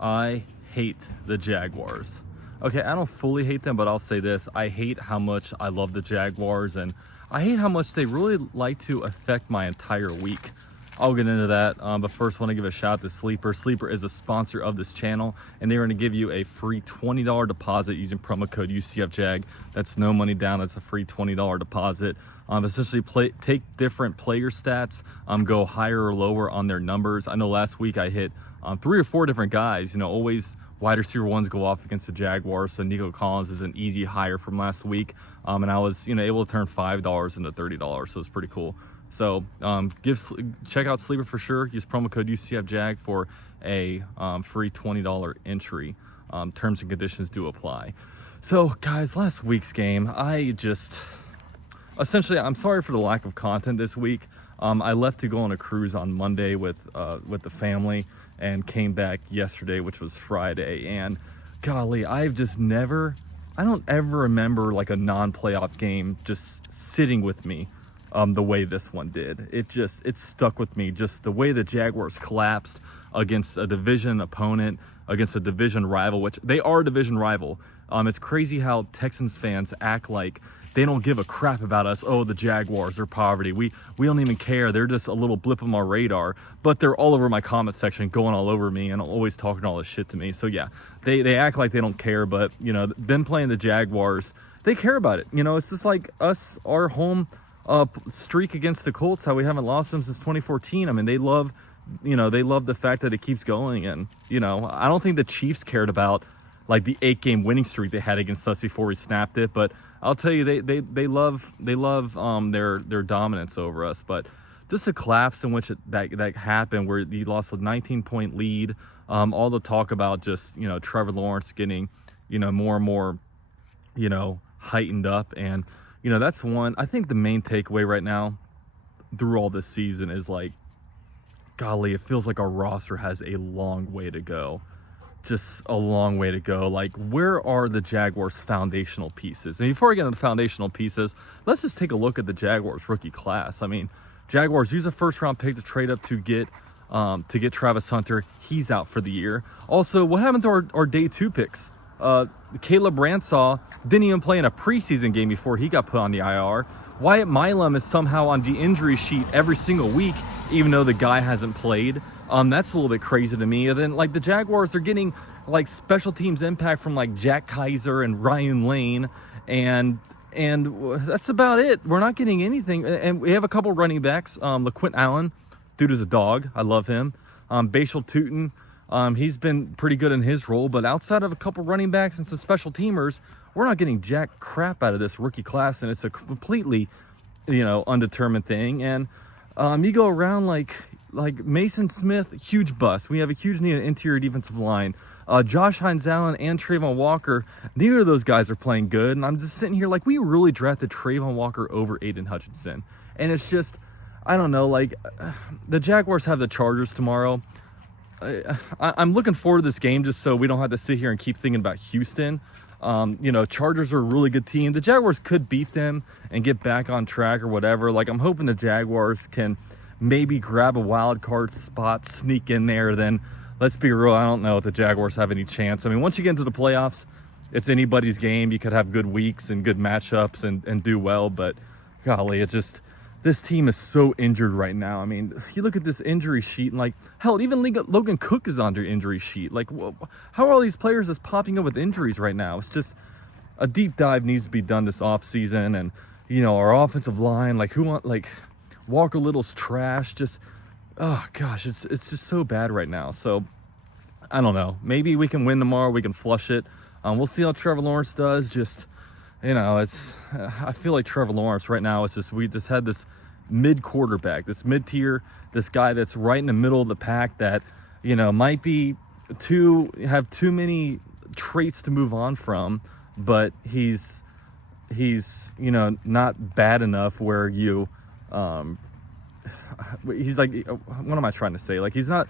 I hate the Jaguars. Okay, I don't fully hate them, but I'll say this. I hate how much I love the Jaguars, and I hate how much they really like to affect my entire week. I'll get into that, but first I want to give a shout out to Sleeper. Sleeper is a sponsor of this channel, and they're going to give you a free $20 deposit using promo code UCFJAG. That's no money down. That's a free $20 deposit. Essentially take different player stats, go higher or lower on their numbers. I know last week I hit 3 or 4 different guys. Always wide receiver ones go off against the Jaguars. So Nico Collins is an easy hire from last week, and I was able to turn $5 into $30. So it's pretty cool. So check out Sleeper for sure. Use promo code UCFJAG for a free $20 entry. Terms and conditions do apply. So guys, last week's game, essentially, I'm sorry for the lack of content this week. I left to go on a cruise on Monday with the family and came back yesterday, which was Friday. And golly, I don't ever remember like a non-playoff game just sitting with me the way this one did. It stuck with me, just the way the Jaguars collapsed against a division opponent, against a division rival, which they are a division rival. It's crazy how Texans fans act like they don't give a crap about us. Oh, the Jaguars are poverty. We don't even care. They're just a little blip on my radar. But they're all over my comment section, going all over me and always talking all this shit to me. So yeah, they act like they don't care. But them playing the Jaguars, they care about it. It's just like us, our home streak against the Colts, how we haven't lost them since 2014. I mean, they love the fact that it keeps going. And I don't think the Chiefs cared about like the 8-game winning streak they had against us before we snapped it. But I'll tell you, they love their dominance over us. But just the collapse in which that happened, where you lost a 19-point lead, all the talk about just Trevor Lawrence getting more and more heightened up, and that's one. I think the main takeaway right now through all this season is like, golly, it feels like our roster has a long way to go. Just a long way to go. Like, where are the Jaguars' foundational pieces? And before we get into the foundational pieces, let's just take a look at the Jaguars rookie class. I mean, Jaguars use a first-round pick to trade up to get Travis Hunter. He's out for the year. Also, what happened to our day 2 picks? Caleb Ransaw didn't even play in a preseason game before he got put on the IR. Wyatt Milam is somehow on the injury sheet every single week, even though the guy hasn't played. That's a little bit crazy to me. And then like the Jaguars, they're getting like special teams impact from like Jack Kaiser and Ryan Lane, and that's about it. We're not getting anything. And we have a couple running backs. LaQuint Allen, dude is a dog. I love him. Bashal Tootin, he's been pretty good in his role, but outside of a couple running backs and some special teamers, we're not getting jack crap out of this rookie class, and it's a completely, undetermined thing. And you go around like Mason Smith, huge bust. We have a huge need at interior defensive line. Josh Hines-Allen and Trayvon Walker, neither of those guys are playing good. And I'm just sitting here like, we really drafted Trayvon Walker over Aiden Hutchinson. And it's just, I don't know, like, the Jaguars have the Chargers tomorrow. I'm looking forward to this game just so we don't have to sit here and keep thinking about Houston. Chargers are a really good team. The Jaguars could beat them and get back on track or whatever. Like, I'm hoping the Jaguars can maybe grab a wild card spot, sneak in there. Then let's be real, I don't know if the Jaguars have any chance. I mean, once you get into the playoffs, it's anybody's game. You could have good weeks and good matchups and do well, but golly, it's just, this team is so injured right now. I mean, you look at this injury sheet and like, hell, even Logan Cook is on their injury sheet. Like, how are all these players just popping up with injuries right now? It's just, a deep dive needs to be done this offseason. And, our offensive line, Walker Little's trash. Just, oh gosh, it's just so bad right now. So I don't know. Maybe we can win tomorrow. We can flush it. We'll see how Trevor Lawrence does. Just, I feel like Trevor Lawrence right now, we just had this mid quarterback, this mid tier, this guy that's right in the middle of the pack that, might be have too many traits to move on from, but he's not bad enough where he's like, what am I trying to say? Like, he's not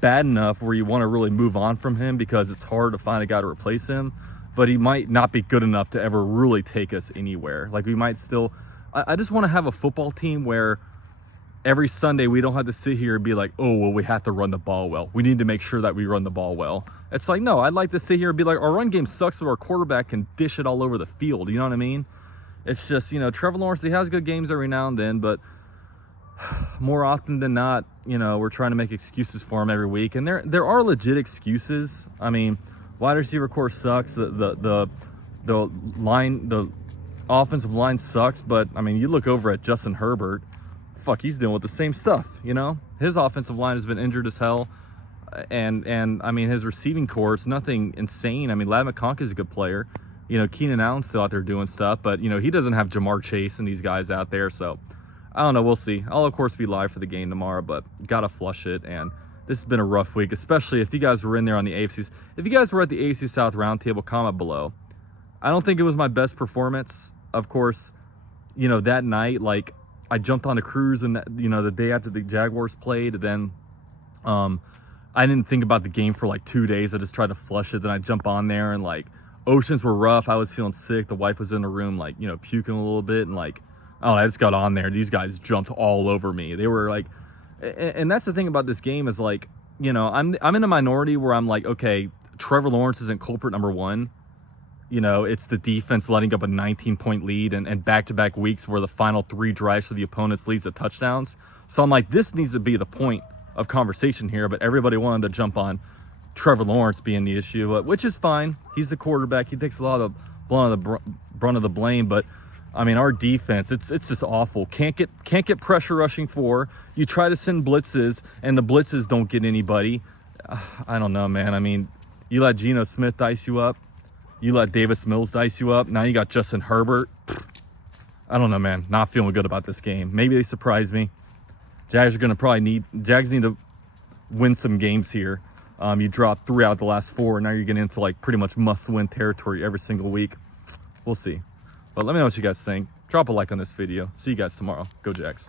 bad enough where you want to really move on from him because it's hard to find a guy to replace him, but he might not be good enough to ever really take us anywhere. Like, we might still, I just want to have a football team where every Sunday we don't have to sit here and be like, oh, well, we have to run the ball well. We need to make sure that we run the ball well. It's like, no, I'd like to sit here and be like, our run game sucks, so our quarterback can dish it all over the field. You know what I mean? It's just, you know, Trevor Lawrence, he has good games every now and then, but more often than not, you know, we're trying to make excuses for him every week. And there are legit excuses. I mean, wide receiver core sucks. The offensive line sucks. But, I mean, you look over at Justin Herbert, fuck, he's dealing with the same stuff, you know? His offensive line has been injured as hell. And I mean, his receiving core, it's nothing insane. I mean, Ladd McConkey is a good player. You know, Keenan Allen's still out there doing stuff. But, you know, he doesn't have Jamar Chase and these guys out there, so I don't know. We'll see. I'll, of course, be live for the game tomorrow, but got to flush it. And this has been a rough week, especially if you guys were in there on the AFCs. If you guys were at the AFC South Roundtable, comment below. I don't think it was my best performance. Of course, you know, that night, like, I jumped on a cruise, and, you know, the day after the Jaguars played, then I didn't think about the game for, like, 2 days. I just tried to flush it. Then I jump on there, and, like, oceans were rough. I was feeling sick. The wife was in the room, like, you know, puking a little bit, and, like, oh, I just got on there. These guys jumped all over me. They were like, and that's the thing about this game is, like, you know, I'm in a minority where I'm like, okay, Trevor Lawrence isn't culprit number one. You know, it's the defense letting up a 19-point lead and back-to-back weeks where the final 3 drives for the opponents leads to touchdowns. So I'm like, this needs to be the point of conversation here, but everybody wanted to jump on Trevor Lawrence being the issue, which is fine. He's the quarterback. He takes a lot of the brunt of the blame, but I mean, our defense, it's just awful. Can't get pressure rushing 4. You try to send blitzes, and the blitzes don't get anybody. I don't know, man. I mean, you let Geno Smith dice you up. You let Davis Mills dice you up. Now you got Justin Herbert. I don't know, man. Not feeling good about this game. Maybe they surprise me. Jags need to win some games here. You dropped 3 out of the last 4, and now you're getting into, like, pretty much must-win territory every single week. We'll see. But let me know what you guys think. Drop a like on this video. See you guys tomorrow. Go Jags.